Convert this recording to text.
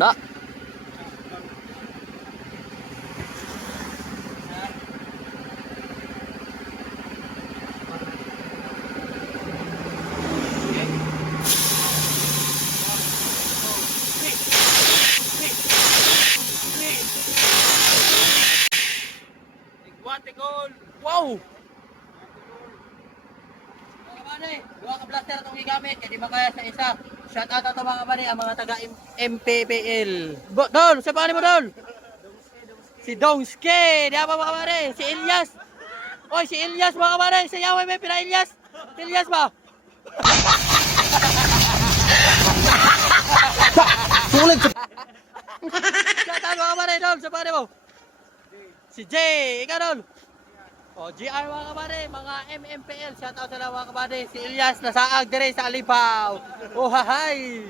Na. Wow! Mga kabady, dua ka blaster itong igamit, kaya di makaya sa isa. Shout out ito mga kabady, ang mga taga MPPL. Dol, sa pangalan mo Dol? Si Dongske, di ba mga kabady? Si Ilyas. Oy, si Ilyas mga kabady, sa Yahweh may pina Ilyas. Si Ilyas ba? Sulit sa... Shout out mga kabady, Dol, sa pangalan mo? Si Jay, ikaw Dol? O, GR mga kabady, mga MMPL, shout out sa mga kabady. Si Ilyas, nasaag dire sa Alibaw. Oh, hahay!